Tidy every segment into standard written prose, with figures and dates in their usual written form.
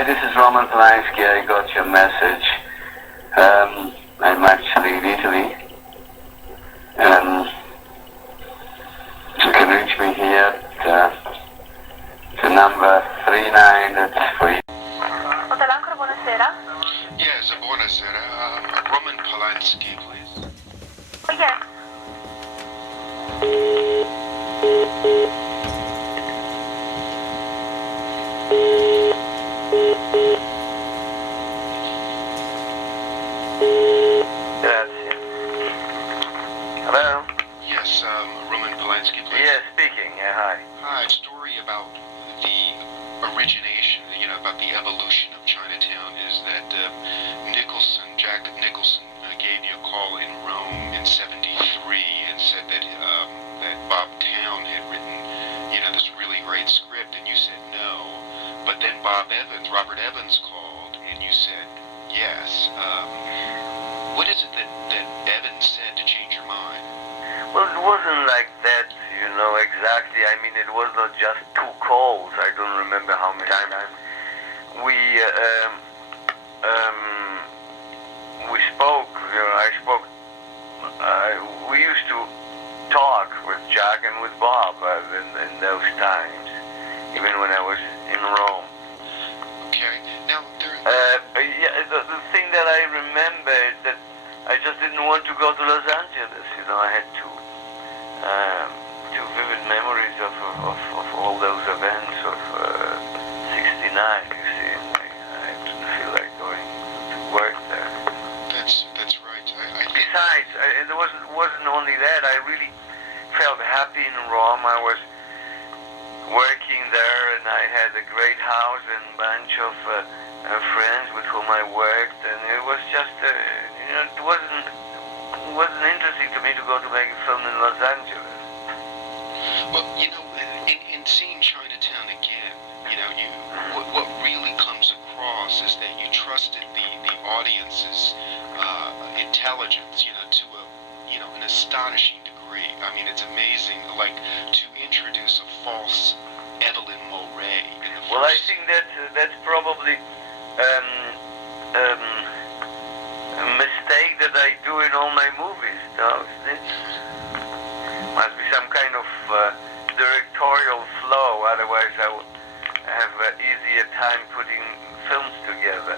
Hi, this is Roman Polanski. I got your message. I'm actually in Italy. You can reach me here to number 39. That's for you. Hotel Ancora, buonasera. Yes, buonasera. Roman Polanski, please. Oh, yes. Grazie. Hello? Yes, Roman Polanski, please. Yes, speaking. Yeah, hi. Hi, story about the origination, about the evolution of Chinatown is that Jack Nicholson, gave you a call in Rome in '73 and said that Bob Town had written, this really great script, and you said no. But then Robert Evans called, and you said yes. What is it that Evans said to change your mind? Well, it wasn't like that, exactly. I mean, it was not just 2 calls. I don't remember how many times. We spoke, I spoke. We used to talk with Jack and with Bob in those times, even when I was in Rome. Okay. Now, the thing that I remember is that I just didn't want to go to Los Angeles. I had two vivid memories of all those events of '69. You see, and I didn't feel like going to work there. That's right. Besides, it wasn't only that. I really felt happy in Rome. I was working there, and I had a great house and a bunch of friends with whom I worked, and it was just, it wasn't interesting to me to go to make a film in Los Angeles. Well, in seeing Chinatown again, what really comes across is that you trusted the audience's intelligence, to an astonishing degree. I mean, it's amazing, like, to introduce a false Evelyn Mulray in the first... Well, I think that's probably a mistake that I do in all my movies. No, must be some kind of directorial flow, otherwise I would have an easier time putting films together.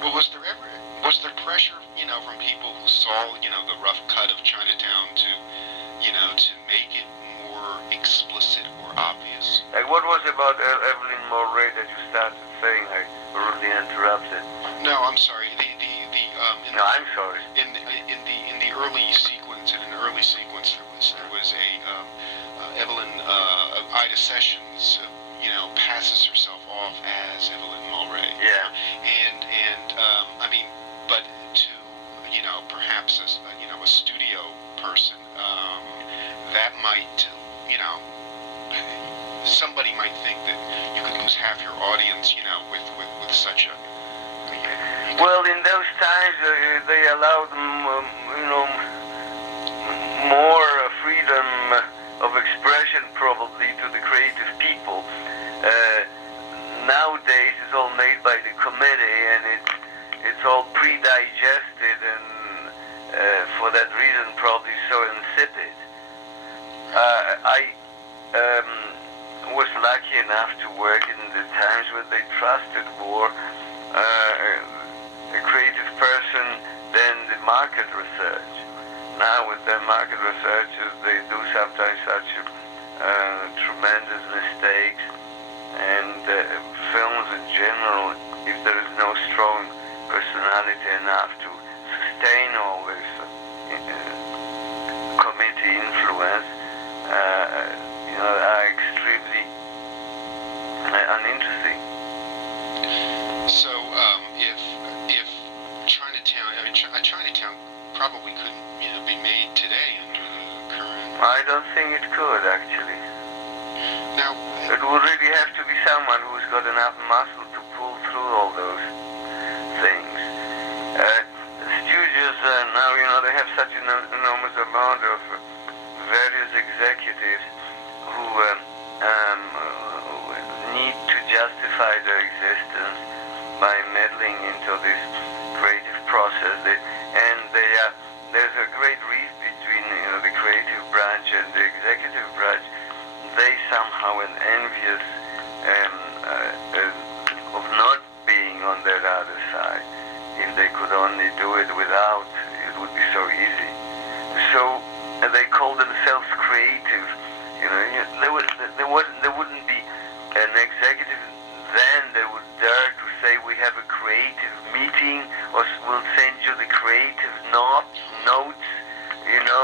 Well, was there pressure, from people who saw, the rough cut of Chinatown to make it more explicit or obvious? Like, what was about Evelyn Mulray that you started saying? I rudely interrupted. No, I'm sorry. No, I'm sorry. In the early sequence, there was a Evelyn Ida Sessions, passes herself off as Evelyn Mulray. Yeah. And I mean, but to perhaps a studio person, that might somebody might think that you could lose half your audience, with such a... Well, in those times, they allowed, more freedom of expression, probably, to the creative people. Nowadays, it's all made by the committee, and it's all pre-digested, and for that reason, probably so insipid. I was lucky enough to work in the times when they trusted more a creative person than the market research. Now with their market researchers, they do sometimes such tremendous mistakes, and films in general, if there is no strong personality enough to sustain all this committee influence, are extremely uninteresting. So, if Chinatown probably couldn't, be made today under the current... I don't think it could, actually. Now... It would really have to be someone who's got enough muscle to pull through all those things. Studios now, they have such an enormous amount of various executives who need to justify their existence would only do it without, it would be so easy. So they call themselves creative. There wouldn't be an executive then that would dare to say we have a creative meeting or we'll send you the creative notes.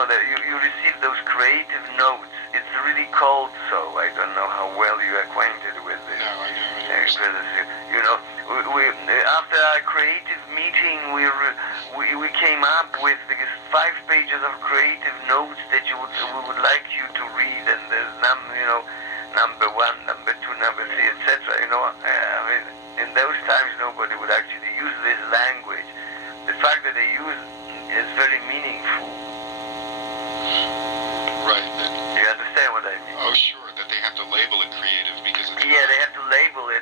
That you receive those creative notes. It's really called so. I don't know how well you're acquainted with this. No, I know. After our creative meeting, we came up with 5 pages of creative notes that we would like you to read, and there's number 1, number 2, number 3, etc. In those times nobody would actually use this language. The fact that they use it is very meaningful. Right. You understand what I mean? Oh, sure. That they have to label it creative because it's. Yeah, they have to label it.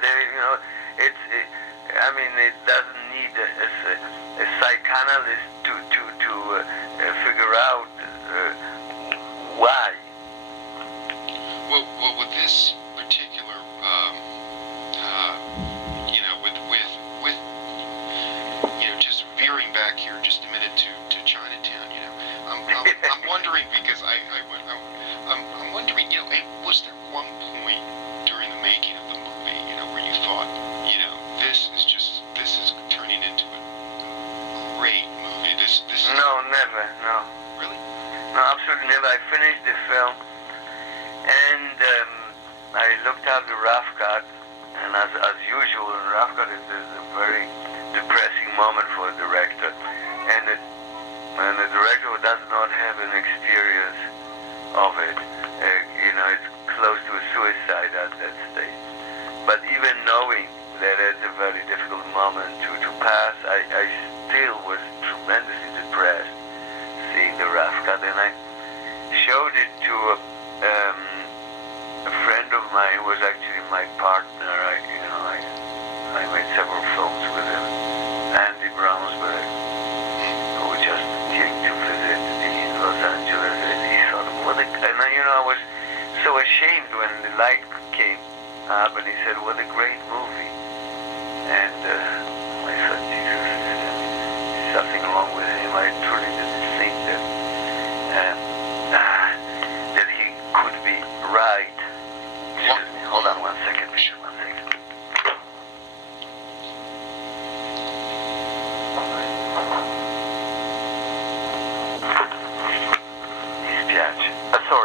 It doesn't need a psychoanalyst to figure out why. Well, with this particular, just veering back here just a minute to Chinatown, I'm wondering because I'm wondering, was there one point during the making of the movie, where you thought, this is turning into a great movie. This is. No, never. No. Really? No, absolutely never. I finished the film, and I looked at the rough cut, and as usual, the rough cut is a very depressing moment for a director, and a director who does not have an experience of it, it's close to a suicide at that stage. But even knowing that it's a very difficult moment to pass, I still was tremendously depressed seeing the rough cut, and I showed it to a friend of mine who was actually my partner. I made several films with him, Andy Brownsberg, who just came to visit me in Los Angeles, and he thought, I was so ashamed when the light came up, and he said, what a great movie. And I thought, Jesus, there's something wrong with him. I truly didn't think that he could be right. Hold on 1 second, Michelle, 1 second.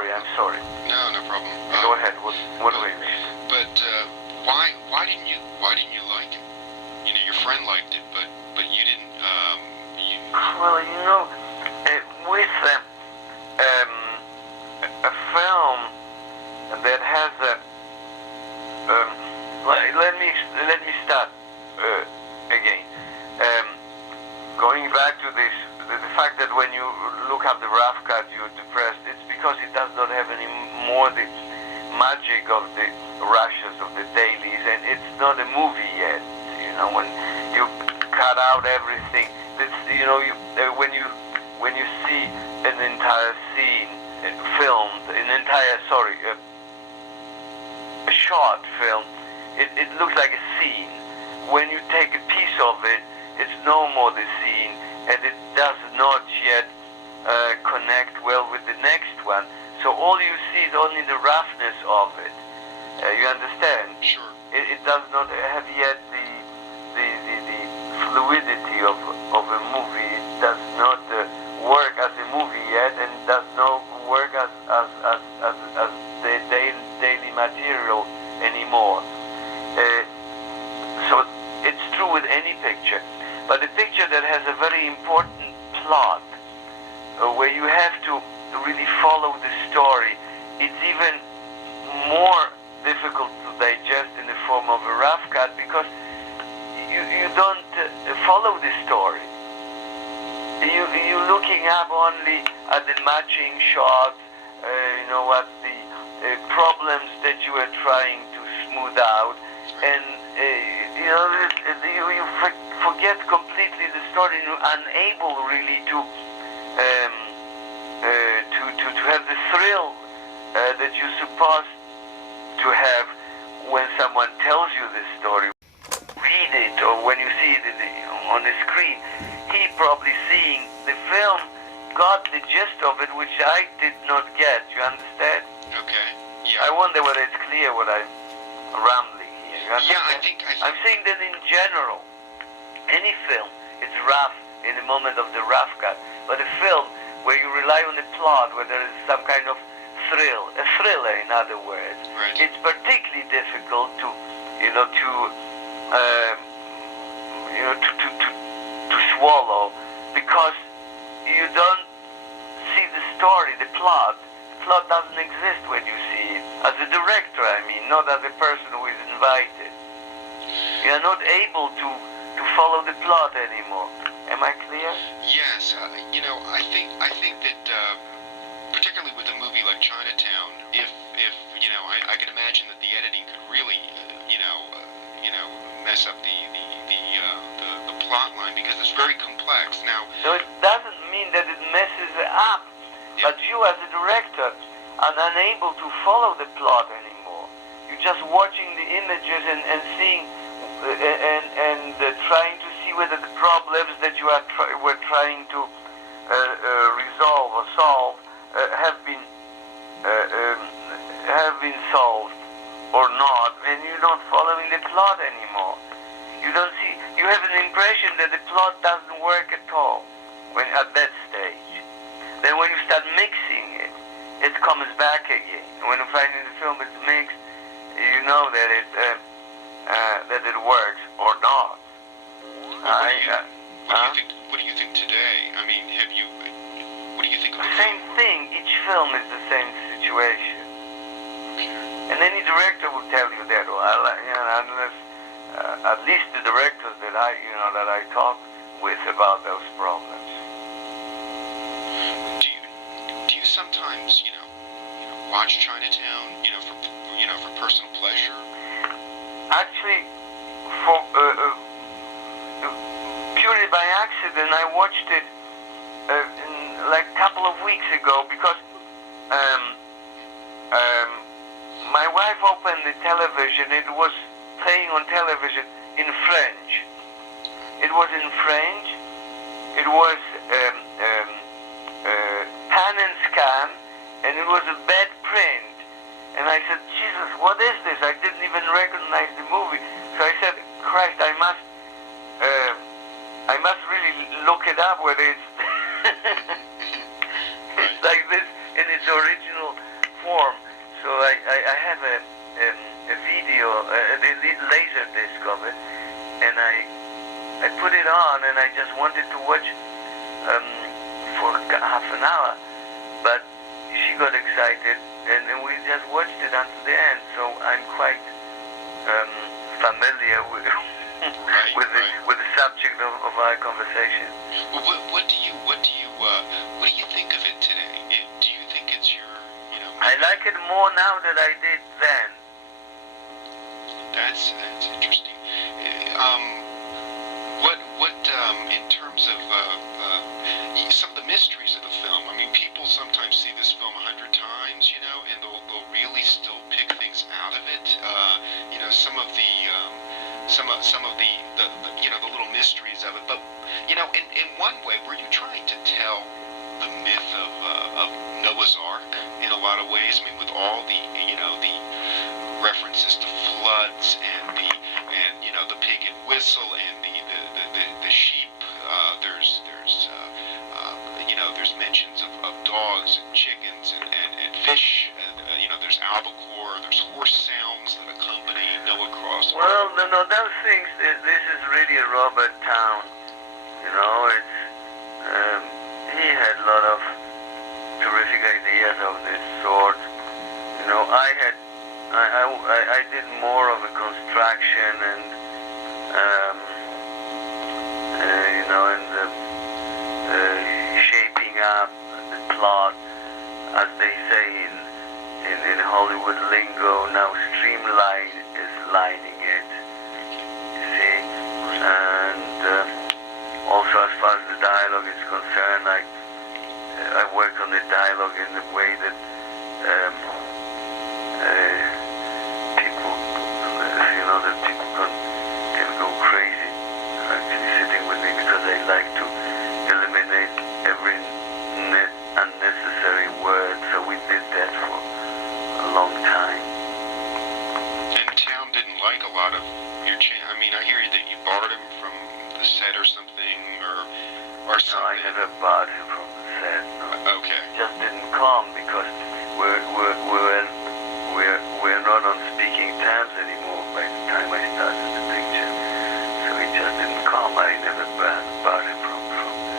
I'm sorry. No problem. Go ahead. What do we mean? But why didn't you like it? Your friend liked it, but you didn't. Well, with a film that has let me start again. Going back to this, the fact that when you look up the rough cut, you're depressed. It's because it does not have any more the magic of the rushes of the dailies, and it's not a movie yet. When you cut out everything, when you see an entire scene filmed, a short film, it looks like a scene. When you take a piece of it, it's no more the scene, and it does not yet connect well with the next one. So all you see is only the roughness of it. You understand? Sure. It does not have yet the fluidity of a movie. It does not work as a movie yet, and does not work as the daily material anymore. So it's true with any picture, but a picture that has a very important plot, where you have to really follow the story, it's even more difficult to digest in the form of a rough cut, because you don't follow the story. You're looking up only at the matching shots, what the problems that you are trying to smooth out, and you forget completely the story. You're unable really to have the thrill that you're supposed to have when someone tells you this story. Read it, or when you see it on the screen, probably seeing the film got the gist of it, which I did not get. You understand? Okay. Yeah. I wonder whether it's clear what I'm rambling here. You understand? Yeah, I think I'm saying that in general, any film, it's rough in the moment of the rough cut, but a film where you rely on the plot, where there is some kind of thrill, a thriller in other words, right. it's particularly difficult to, to swallow, because you don't see the story, the plot. The plot doesn't exist when you see it. As a director, I mean, not as a person who is invited. You are not able to follow the plot anymore. Am I clear? Yes. I think that particularly with a movie like Chinatown, if I can imagine that the editing could really mess up the plot line, because it's very complex. Now, so it doesn't mean that it messes it up, yeah. but you as a director are unable to follow the plot anymore. You're just watching the images and seeing and trying to see whether the problems that you were trying to resolve or solve have been solved or not, and you're not following the plot anymore. You don't see. You have an impression that the plot doesn't work at all at that stage. Then when you start mixing it, it comes back again. When you find in the film it's mixed, you know that it works or not. What do you think today? I mean, what do you think of the same thing? Each film is the same situation, and any director will tell you that. Unless at least the directors that I talk with about those problems. Do you sometimes watch Chinatown for personal pleasure? Actually, for purely by accident, I watched it like a couple of weeks ago, because my wife opened the television. It was playing on television in French. It was in French. It was pan and scan, and it was a bad print. And I said, Jesus, what is this? I didn't even recognize the movie. So I said, Christ, I must really look it up, whether it's it's like this in its original form. So I have a video, the laser disc of it, and I put it on, and I just wanted to watch for half an hour, but she got excited, and we just watched it until the end. So I'm quite familiar with with the subject of our conversation. Well, what do you think of it today? Do you think it's your I like it more now than I did then. That's interesting. What in terms of some of the mysteries of the film? I mean, people sometimes see this film 100 times, and they'll really still pick things out of it. Some of the little mysteries of it. But in one way, were you trying to tell the myth of Noah's Ark in a lot of ways? I mean, with all the references to floods and the pig and whistle and the sheep. There's mentions of dogs and chickens and fish. There's albacore. There's horse sounds that accompany Noah crossing. Well, no, those things. This is really a Robert Town. It's he had a lot of terrific ideas of this sort. I did more of a construction and shaping up the plot, as they say in Hollywood lingo. Now streamline is lining it. You see, and also as far as the dialogue is concerned, I work on the dialogue in the way that people can go crazy actually sitting with me, because I like to I mean, I hear that you borrowed him from the set or something, or No, I something. never bought him from the set. No. Okay. Just didn't come because we're not on speaking terms anymore by the time I started the picture. So he just didn't come. I never bought him from the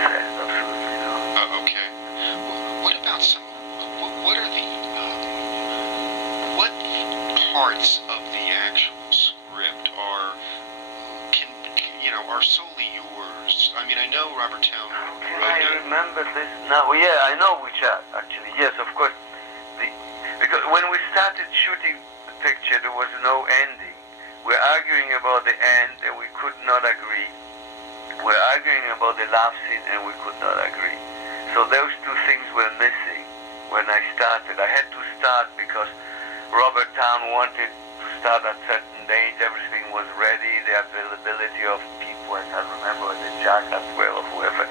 set. Absolutely no. Okay. What about some? What are the what parts of the actual script are are solely yours? I mean, I know Robert Towne Can wrote I it. remember this now? Yeah, I know which actually. Yes, of course. Because when we started shooting the picture, there was no ending. We're arguing about the end, and we could not agree. We're arguing about the love scene, and we could not agree. So those two things were missing when I started. I had to start because Robert Towne wanted to start at certain date. Everything was ready. The availability of people, I can't remember, the Jack as well, or whoever.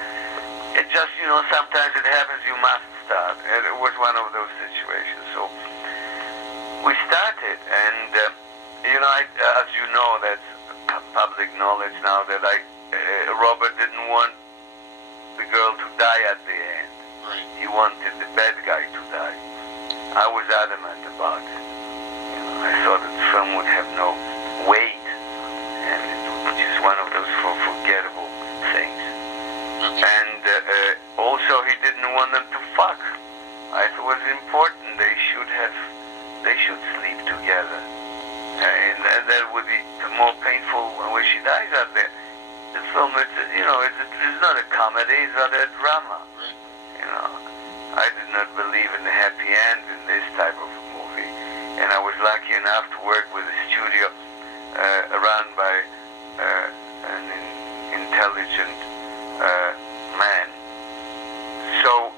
It just, sometimes it happens, you must start. And it was one of those situations. So we started, and, as you know, that's public knowledge now that Robert didn't want the girl to die at the end. Right. He wanted the bad guy to die. I was adamant about it. I thought that the film would have no weight, and it was just one of those forgettable things. Okay. And also, he didn't want them to fuck. I thought it was important they should sleep together, and that would be more painful when she dies out there. The film, it's not a comedy; it's not a drama. Right. I did not believe in the happy end in this type of movie, and I was lucky enough to work with a studio run by an intelligent man. So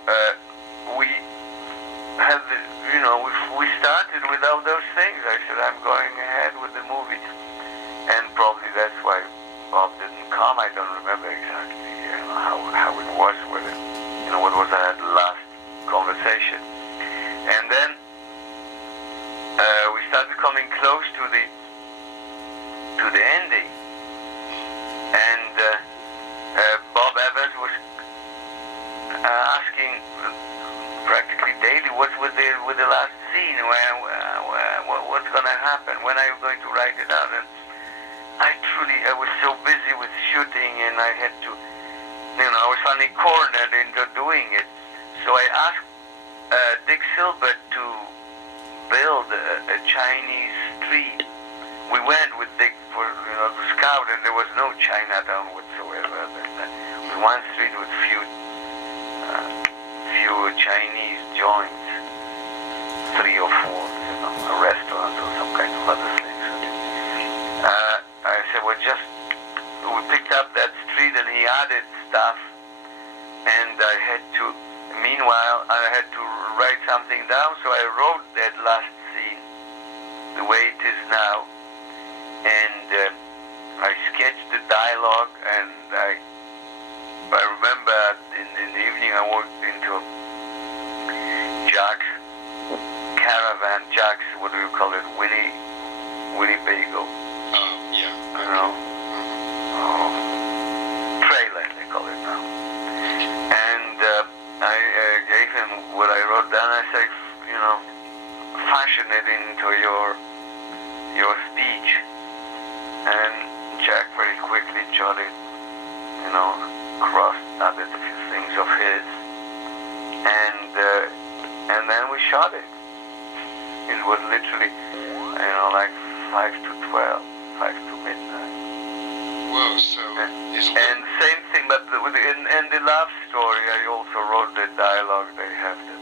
we had, we started without those things. I said, I'm going ahead with the movie, and probably that's why Bob didn't come. I don't remember exactly how it was with it. What was our last conversation, and then we started coming close to the ending, and Bob Evans was asking practically daily, what's with the last scene? What's going to happen? When are you going to write it out? And I was so busy with shooting, and I had to, I was finally cornered into doing it. So I asked Dick Silbert to build a Chinese street. We went with Dick to scout, and there was no Chinatown whatsoever. There was one street with few Chinese joints, 3 or 4, a restaurant or some kind of other things. I said, we picked up that street, and he added stuff, and meanwhile, I had to write something down, so I wrote that last scene the way it is now, and I sketched the dialogue, and I remember in the evening I walked into Jack's caravan, Jack's, what do you call it, Winnebago. Yeah. Trailer, they call it now. And I gave him what I wrote down. I said, fashion it into your speech. And Jack very quickly jotted, added a few things of his. And then we shot it. It was literally, like 5 to 12, 5 to midnight. Whoa, so And same thing, but in the love story, I also wrote the dialogue. They have the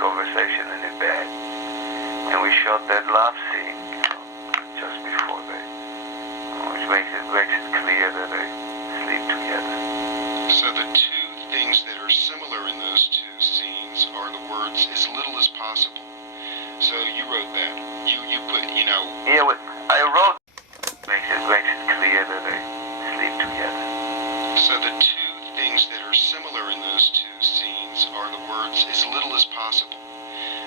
conversation in the bed, and we shot that love scene, just before which makes it clear that they sleep together. So the two things that are similar in those two scenes are the words "as little as possible." So you wrote that. You put, Yeah, I wrote makes it clear that they sleep together. So the two things that are similar in those two scenes are the words "as little as possible."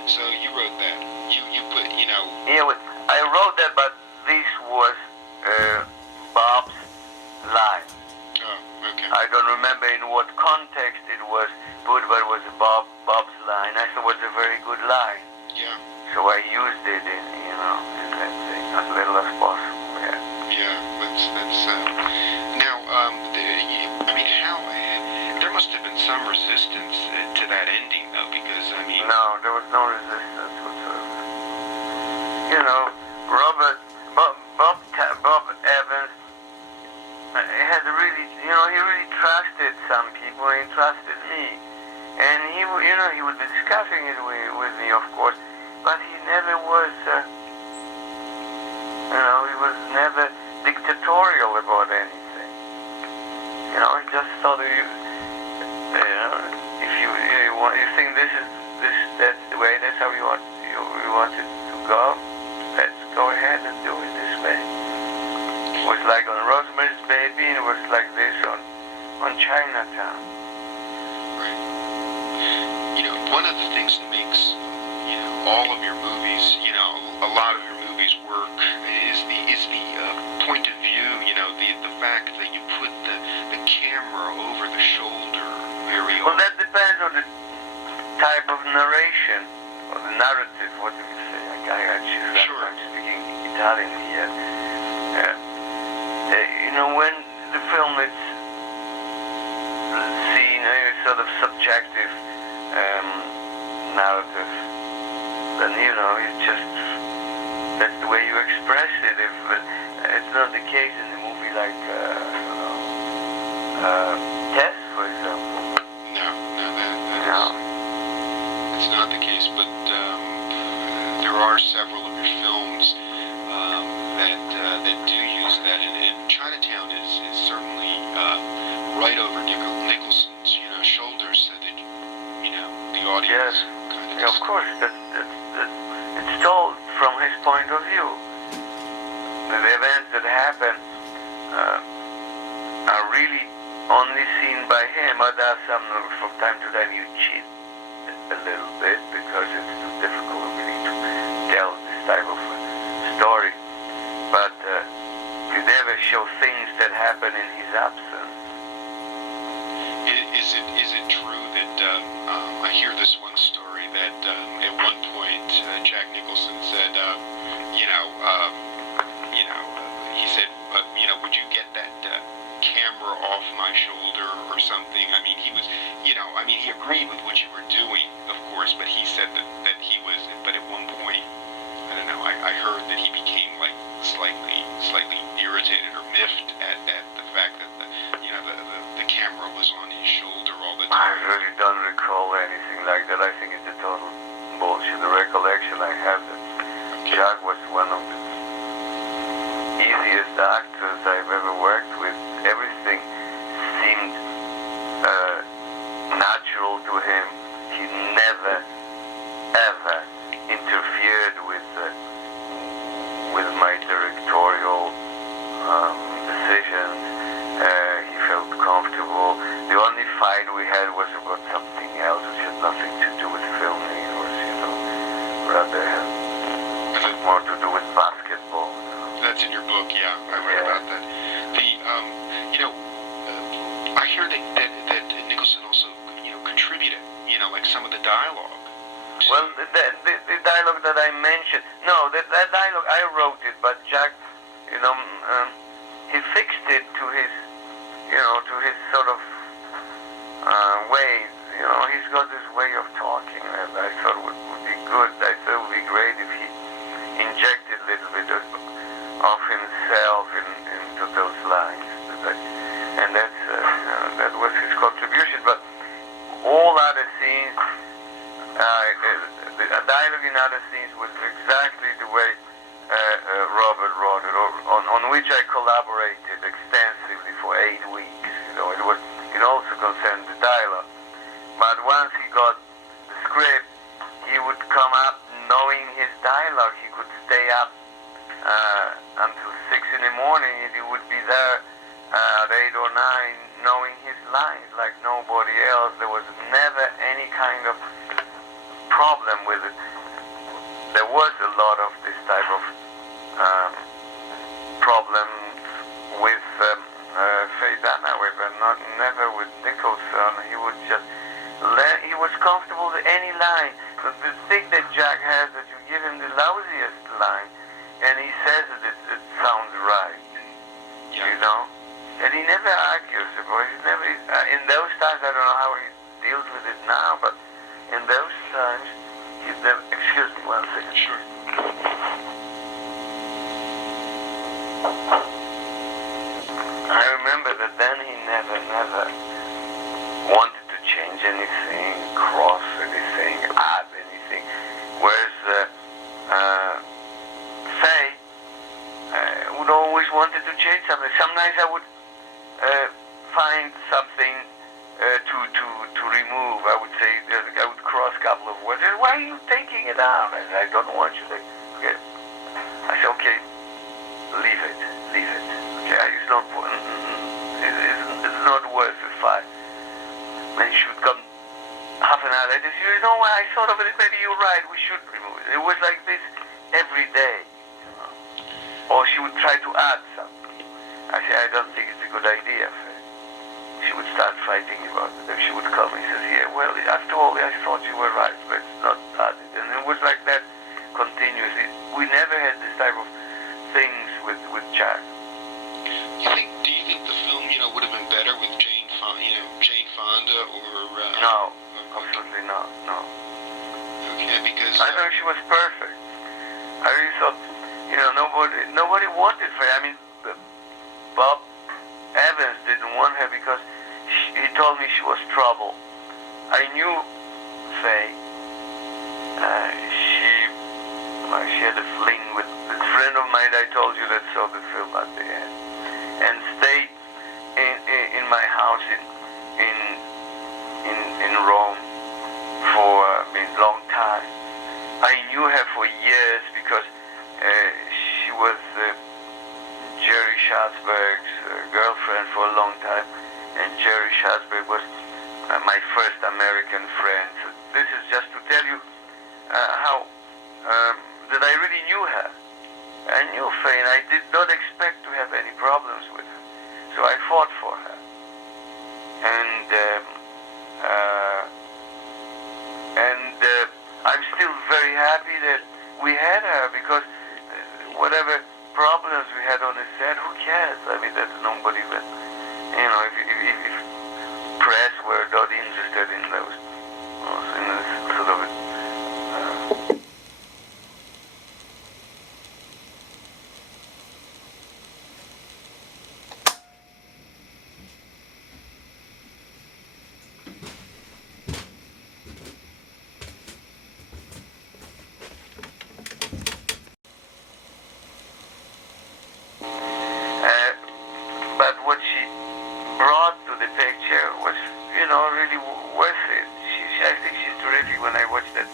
So you wrote that. You put, Yeah, I wrote that, but this was some resistance to that ending, though, because, I mean... No, there was no resistance whatsoever. You know, Bob Evans, he had really, you know, he really trusted some people, and he trusted me. And he, you know, he would be discussing it with me, of course, but he never was, you know, he was never dictatorial about anything. You know, he just thought you know, if you think that's the way, that's how you want it to go, let's go ahead and do it this way. It was like on Rosemary's Baby, and it was like this on Chinatown. Right. You know, one of the things that makes, you know, all of your movies, you know, a lot of your movies work is the point of view, you know, the fact that you put the camera over the shoulder very Well, often. that depends on the type of narration, or the narrative, what do you say? Sure. I'm speaking Italian here. You know, when the film is seen a sort of subjective narrative, then, you know, it's just, that's the way you express it. If it's not the case in a movie like, Tess, for example. That's not the case, but there are several of your films that do use that, and Chinatown is certainly right over Nicholson's, you know, shoulders, so that, you know, the audience kind of... Yeah, of course, it's told from his point of view. The events that happen are really only seen by him, or there are some, from time to time, you cheat a little bit, because it's too difficult really to tell this type of story. But you never show things that happen in his absence. Is it true that I hear this one story that at one point Jack Nicholson said, he said, would you get that camera off my shoulder or something? I mean, he was, he agreed with what you were doing, of course, but he said that he was, but at one point, I don't know, I heard that he became like slightly irritated or miffed at the fact that the camera was on his shoulder all the time. I really don't recall anything like that. I think it's a total bullshit. The recollection I have that Jack was one of the easiest actors I've ever worked with. Everything seemed natural to him. He never, ever interfered with my directorial decisions. He felt comfortable. The only fight we had was about something else, which had nothing to do with filming. It was, rather had more to do with basketball. That's in your book, yeah. I read about that. I hear that Nicholson also, contributed, like some of the dialogue. Well, the dialogue that I mentioned, no, that dialogue, I wrote it, but Jack, he fixed it to his, to his sort of ways. He's got this way of talking that I thought would be good. I thought it would be great if he injected a little bit of himself into those lines. And that was his contribution. But all other scenes, the dialogue in other scenes was exactly the way Robert wrote it, on which I collaborated extensively for 8 weeks. It also concerned the dialogue. But once he got the script, he would come up knowing his dialogue. He could stay up until 6 in the morning, and he would be there at 8 or 9 knowing his lines like nobody else. There was never any kind of problem with it. There was a lot of this type of problems with Faye Dunaway, but never with Nicholson. He would just he was comfortable with any line. The thing that Jack has, that you give him the lousiest line, and he says it sounds right. Yeah. And he never argues about it. He never, in those times, I don't know how he deals with it now, but in those times, he never, excuse me 1 second. Sure. I remember that then he never wanted to change anything, cross anything, add anything. Whereas Faye would always wanted to change something. Sometimes I would find something to remove. I would say, I would cross a couple of words. Why are you taking it out? I don't want you to. Okay. I said, okay, leave it. Okay, I just don't put. It's not worth the fight. When she would come half an hour later, she said, you know what? I thought of it. Maybe you're right. We should remove it. It was like this every day. You know? Or she would try to add something. I said, I don't think it's a good idea. She would start fighting about it. Then she would come and says, yeah, well, after all, I thought you were right. Let's not add it. And it was like that continuously. We never had this type of things with Jack. Do you think the film, would have been better with Jane Fonda or? No, absolutely not. No. Okay, because I thought she was perfect. I really thought, nobody wanted her. I mean, Bob Evans didn't want her because he told me she was trouble. I knew Faye. She had a fling with a friend of mine I told you that saw the film at the end, and stayed in my house in Rome for a long time. I knew her for years because she was Jerry Schatzberg's girlfriend for a long time, and Jerry Schatzberg was my first American friend. So this is just to tell you how that I really knew her. I knew Faye, and I did not expect to have any problems with her. So I fought for her. And I'm still very happy that we had her, because whatever problems we had on the set, who cares? I mean, that's nobody but, if press were not interested in those, in this sort of but what she brought to the picture was, really worth it. I think she's terrific. When I watched it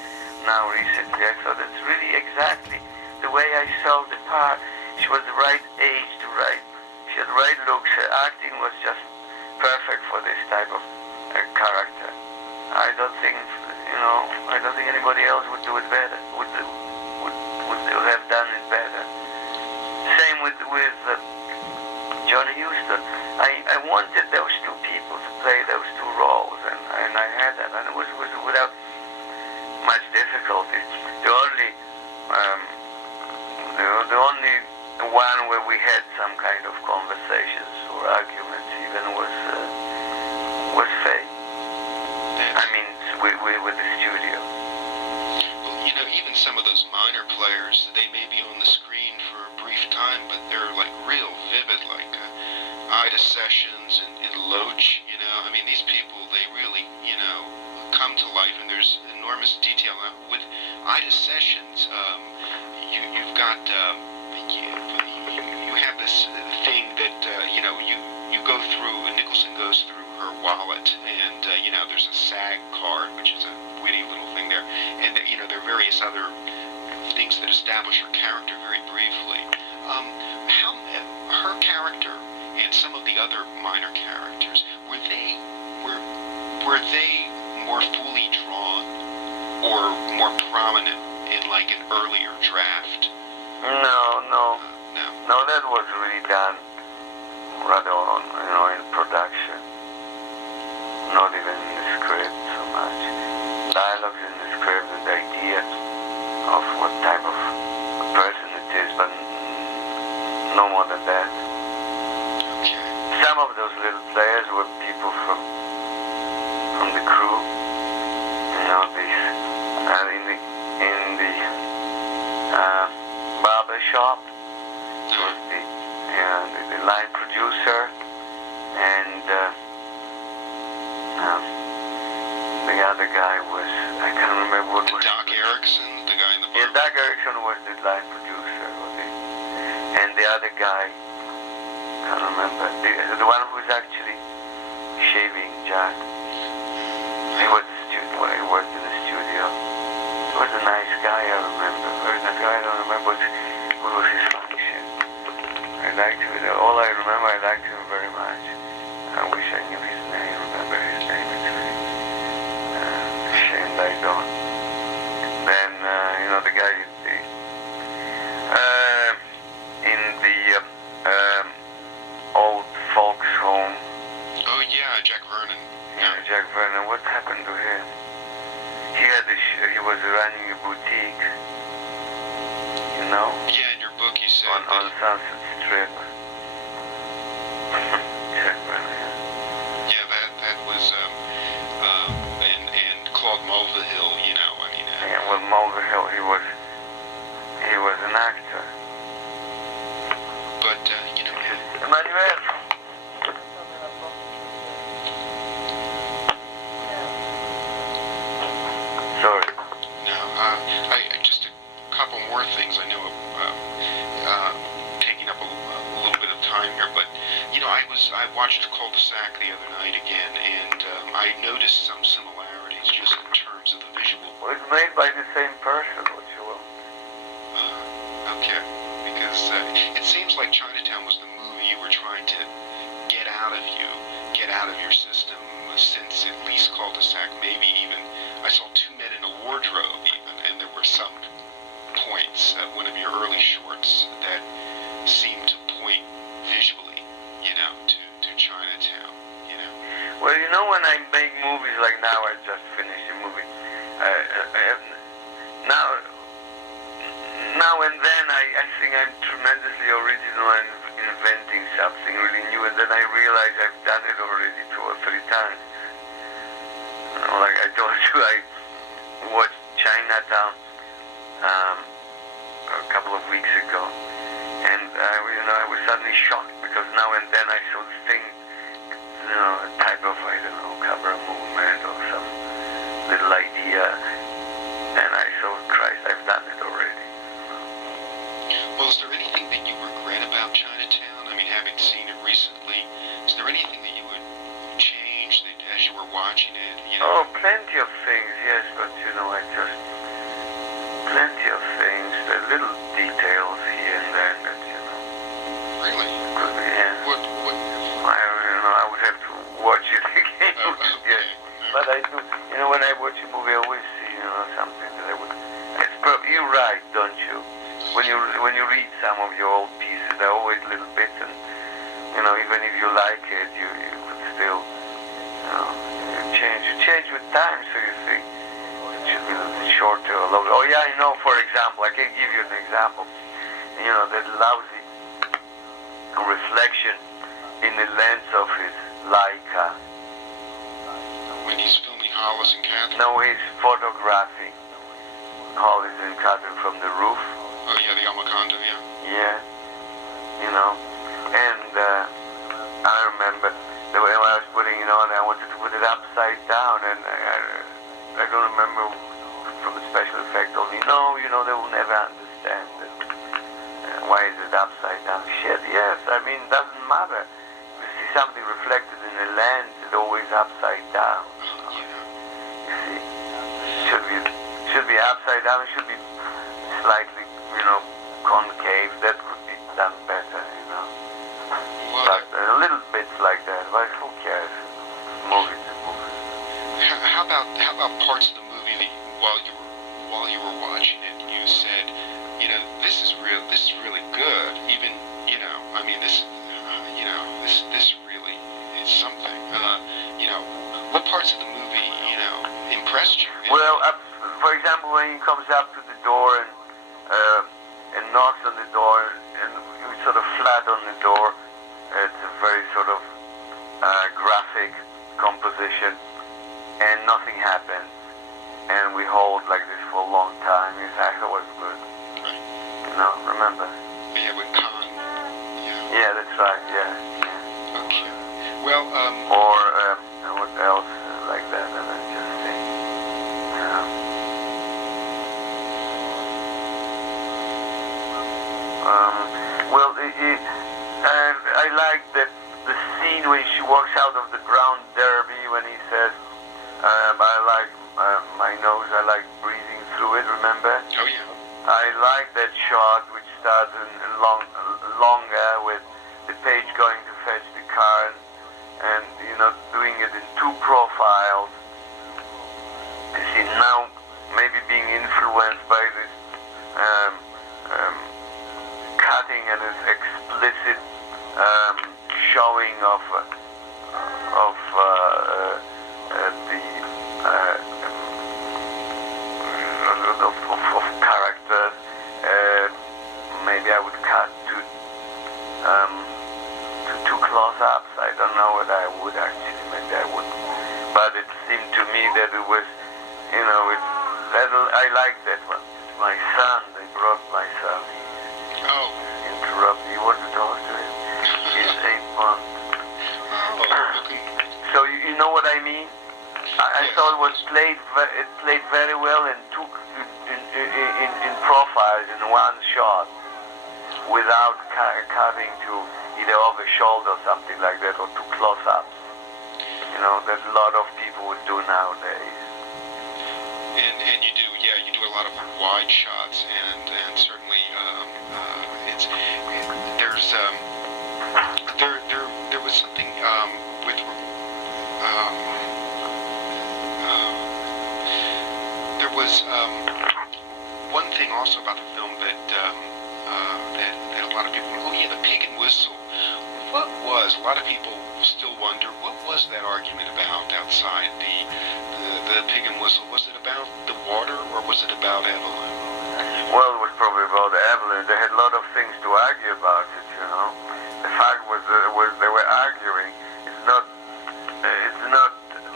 now recently, I thought it's really exactly the way I saw the part. She was the right age to write. She had the right looks. Her acting was just perfect for this type of character. I don't think anybody else would do it better. Would have done it better. Same with Johnny Houston. I wanted those two people to play those two roles, and I had that, and it was without much difficulty. The only one where we had some kind of conversations or arguments even was Faye. I mean, with the studio. Well, even some of those minor players, they may be on the screen for a brief time, but they're like real vivid, like Ida Sessions and Loach. I mean, these people, they really, come to life, and there's enormous detail. With Ida Sessions, you've got you have this thing that you go through. Nicholson goes through her wallet, and there's a SAG card, which is a witty little thing there, and there are various other things that establish her character very briefly. How her character and some of the other minor characters, were they more fully drawn or more prominent in like an earlier draft? No, that was really done rather on, in production. Not even in the script so much. Dialogues in the script, and the idea of what type of person it is, but no more than that. Okay. Some some of those little players were people from the crew. You know, these in the barber shop was the line producer, and the other guy was, I can't remember what was. Doc Erickson, the guy in the bar. Yeah, Doc Erickson was the line producer, and the other guy, can't remember, the one who was actually shaving Jack. He was he worked in the studio. He was a nice guy, I remember. Very nice guy. I don't remember what was his function. I liked him. All I remember, I liked him very much. I wish I knew his name. Remember his name? It's really shame that I don't. Then the guy in the old folks home. Oh yeah, Jack Vernon. Yeah, Jack Vernon. What happened to him? He had he was running a boutique. You know? Yeah, in your book you said on Sunset Strip. Jack Vernon. Yeah, that was and Claude Mulvihill, you know, I mean. Yeah, well, Mulvihill, he was an actor. But Emmanuel. Sorry. No, I just a couple more things. I know taking up a little bit of time here, but I watched Cul-de-sac the other night again, and I noticed some similarities just in terms of the visual. Well, it's made by the same person, which you will. Okay, because it seems like Chinatown was the movie you were trying to get out of your system since at least Cul-de-sac, maybe even. I saw Two Men in a Wardrobe even, and there were some points, one of your early shorts, that seemed to point visually, to Chinatown, Well, when I make movies like now, I just finished a movie. Now and then, I think I'm tremendously original and inventing something really new, and then I realize I've done it already 2 or 3 times. Like I told you, I watched Chinatown a couple of weeks ago, and I was suddenly shocked because now and then I saw this thing, a type of, I don't know, camera movement or some little idea, and I thought, Christ, I've done it already. Well, is there anything that you regret about Chinatown? I mean, having seen it recently, is there anything that you would change as you were watching it? Oh, plenty of things, yes, but plenty of things, the little details here and there that, Really? could be, yeah. What? I would have to watch it again. Oh, okay. Yes. But I do, when I watch a movie, I always see, something that I would. You're right, don't you? When you read some of your old pieces, there are always little bits, and even if you like it, you could still, you change with time. So you think it should be a little shorter or longer. Oh yeah, for example, I can give you an example. That lousy reflection in the lens of his Leica. When he's filming Hollis and Catherine? No, he's photographing Hollis and Catherine from the roof. Oh yeah, the Almaconda, yeah. Yeah, and I remember the way I was putting it on, I wanted to put it upside down, and I don't remember from the special effect only, they will never understand it. Why is it upside down? Shit, yes, it doesn't matter. If you see something reflected in a lens, it's always upside down. You see, it should be upside down, it should be slightly, concave. That could be done better, Well, but little bits like that, but who cares? Movies. how about parts of the movie that while you were watching it, you said, this is really good. Even, this really is something. What parts of the movie, impressed you? Well, for example, when he comes up to the door and knocks on the door, and he's sort of flat on the door, it's a very sort of ocean, and nothing happens, and we hold like this for a long time. I thought it was good. Right. You know, remember? Yeah, with Khan. Yeah. Yeah, that's right. Yeah. Okay. Well, Or what else like that? And I just think. Well, I like the scene when she walks out of the brown derby when he says, I like my nose, I like breathing through it, remember? oh yeah. I like that shot which starts longer with the page going to fetch the car and doing it in two profiles. You see, now maybe being influenced by this cutting and this explicit showing of characters. Maybe I would cut to two close-ups. I don't know what I would actually. Maybe I wouldn't. But it seemed to me that it was, I like that one. My son, they brought my son. Oh. Interrupt. You want to talk to him? He's 8 months. Oh, okay. So you know what I mean? I thought it was played very well and took in profile in one shot without cutting to either over shoulder or something like that or two close-ups. That a lot of people would do nowadays. And you do a lot of wide shots, and certainly there was something with there was one thing also about the film that a lot of people, the pig and whistle. What was, a lot of people still wonder, what was that argument about outside the pig and whistle? Was it about the water or was it about Evelyn? Well, it was probably about Evelyn. They had a lot of things to argue about it, The fact was they were arguing. It's not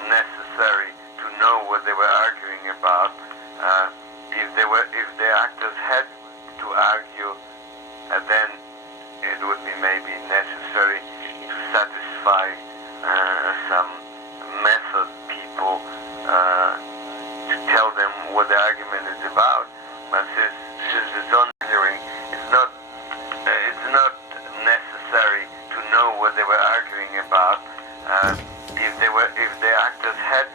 necessary to know what they were arguing about. If the actors had to argue, then it would be maybe necessary to satisfy some method people to tell them what the argument is about. But since it's on hearing, it's not necessary to know what they were arguing about. If the actors had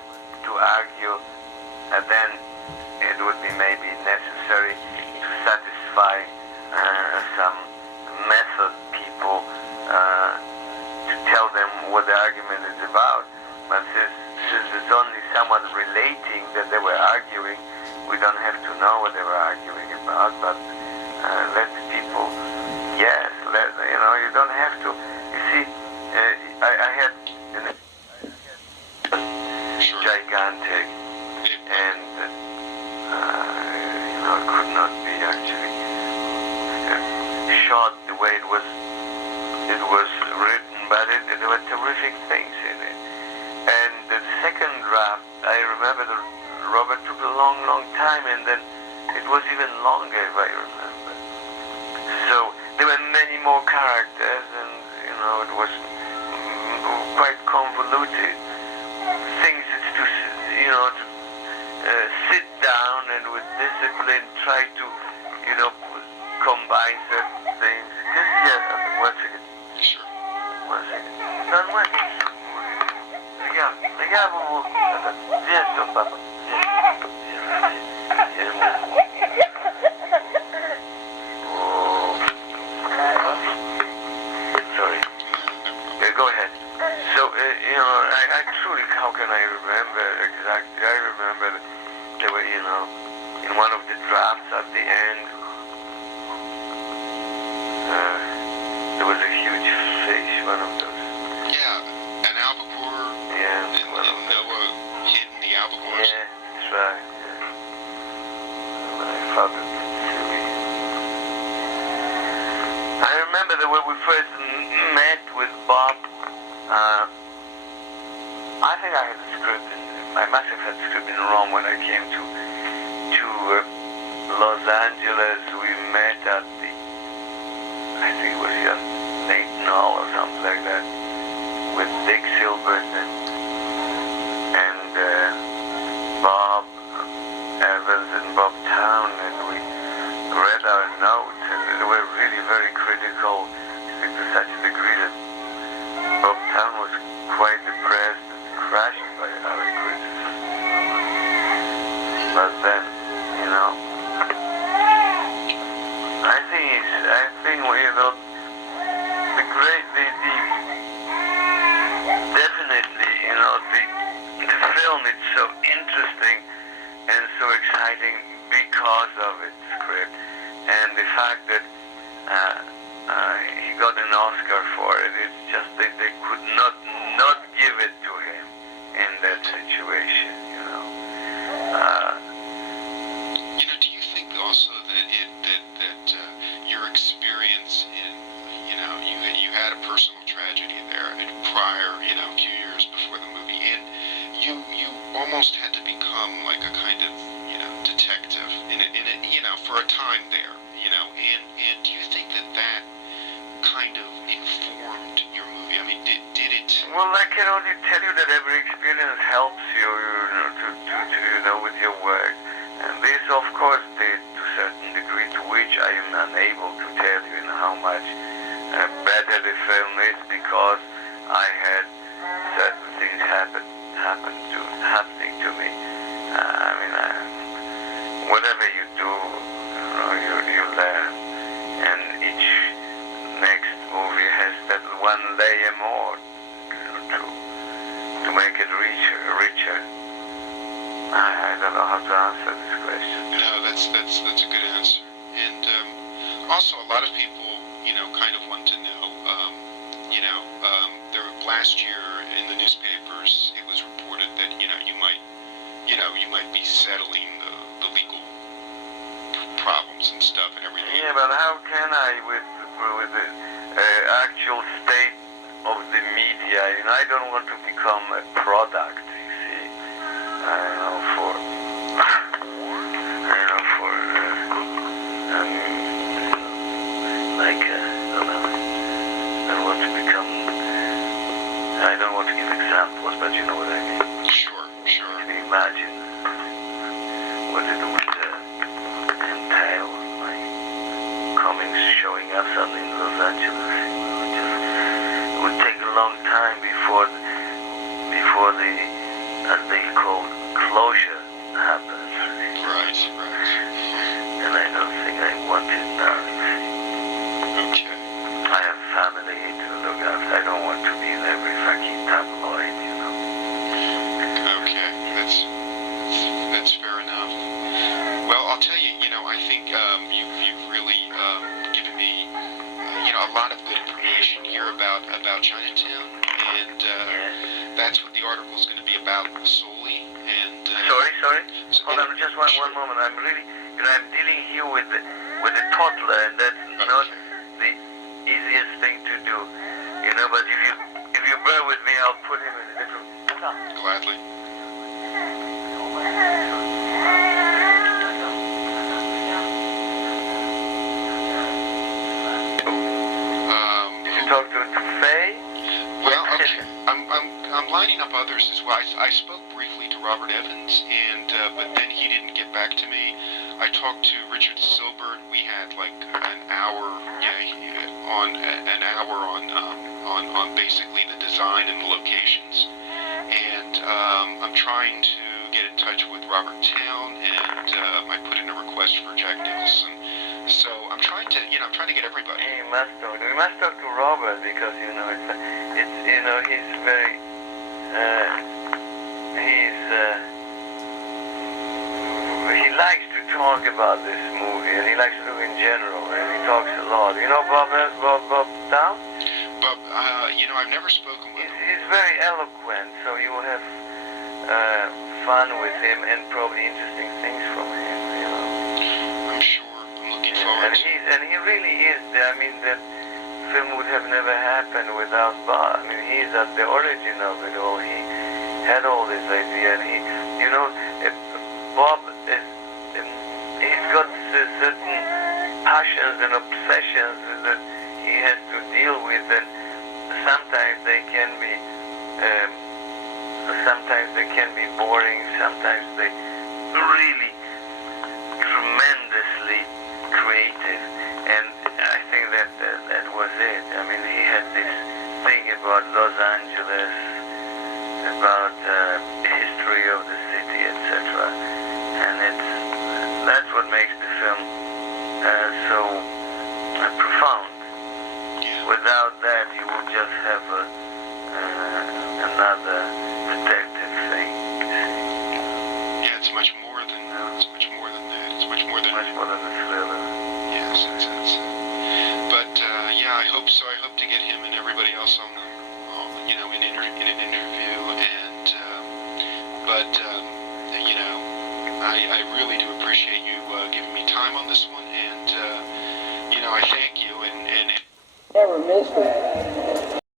to argue, then it would be maybe necessary to satisfy some method people to tell them what the argument is about. But since it's only someone relating that they were arguing, we don't have to know what they were arguing about. But let people, yes, you don't have to. You see, I had gigantic, and it could not be actually shot the way it was written, but there were terrific things in it. And the second draft, I remember Robert took a long time, and then it was even longer, if I remember. So there were many more characters, and it was quite convoluted. Things to sit down and with discipline try to combine certain things. Yes, one second. Sure. 1 second. Don, one. Legal, Viens, papa. Sorry. Go ahead. So, I truly, how can I remember exactly? I remember there were, in one of the drafts at the end, there was a huge fish, one of those. Yeah, an albacore. Yeah, and Noah hidden the albacores. Yeah, that's right. Yeah. I thought it was silly. I remember that when we first met with Bob, I think I had the script. I must have had the script in Rome when I came to Los Angeles. We met at the, I think it was just Nathan Hall or something like that, with Dick Silbert and Bob Evans and Bob Town, and we read our notes, and they were really very critical to such a degree that Bob Town was quite depressed and crushed by our criticism. But then, you know, I think you know, definitely, you know, the film is so interesting and so exciting because of its script and the fact that he got an Oscar for it. It's just that they could not give it to him in that situation, you know. You know, do you think also that your experience in, you know, you had a personal tragedy there prior, you know, a few years before the movie, and you almost had to become like a kind of, you know, detective in a you know, for a time there, you know, and do you think that kind of informed your movie? I mean, did it? Well, I can only tell you that every experience helps you, you know, to you know, with your work, and this, of course, did to a certain degree, to which I am unable to tell you, you know, how much better the film is because I had certain things happening to me. I mean, whatever you do, you know, you learn, and each next movie has that one layer more, you know, to make it richer. I don't know how to answer this question. No, that's a good answer. And also, a lot of people, you know, kind of want to know, you know, last year in the newspapers, it was reported that, you know, you might be settling the legal problems and stuff and everything. Yeah, but how can I with the actual state of the media? You know, I don't want to become a product. You see, I don't want to give examples, but you know what I mean. Sure. Can you imagine what it would entail, like showing up suddenly in Los Angeles? It would take a long time before the, as they call, closure happens. Right. And I don't think I want it now. Okay. I have family to look after. I don't want to be in every fucking tabloid, you know. Okay, that's fair enough. Well, I'll tell you, you know, I think you've really given me, you know, a lot of good information here about Chinatown, and that's what the article is going to be about solely. And Sorry. Hold on, just one Sure. moment. I'm really, you know, I'm dealing here with a toddler, and that's not the easiest thing to do, you know. But if you bear with me, I'll put him in a different. Gladly. Did you talk to Faye? Well, okay. I'm lining up others as well. I spoke briefly to Robert Evans, and but then he didn't get back to me. I talked to Richard Silbert. We had like an hour, on basically the design and the locations. And I'm trying to get in touch with Robert Town, and I put in a request for Jack Nicholson. So I'm trying to get everybody. We must talk to Robert because you know it's you know he's very he likes to talk about this movie, and he likes to do in general, and he talks a lot. You know Bob Town? But you know, I've never spoken with him. He's very eloquent, so you will have fun with him and probably interesting things from him. You know. I'm sure. I'm looking forward. And he really is. I mean, that film would have never happened without Bob. I mean, he's at the origin of it all. He had all this idea, and he, you know, Bob is, he's got certain passions and obsessions that he has to deal with, and sometimes they can be boring, sometimes they really tremendously creative, and I think that was it. I mean, he had this thing about Los Angeles, about the history of the city, etc. And that's what makes the film so profound. Without that, you would just have another detective thing. Yeah, it's much more than that. It's much more than a thriller. Yes, but yeah, I hope so. I hope to get him and everybody else on in an interview, and but you know, I really do appreciate you giving me time on this one, and you know, I thank you, and Never missed it.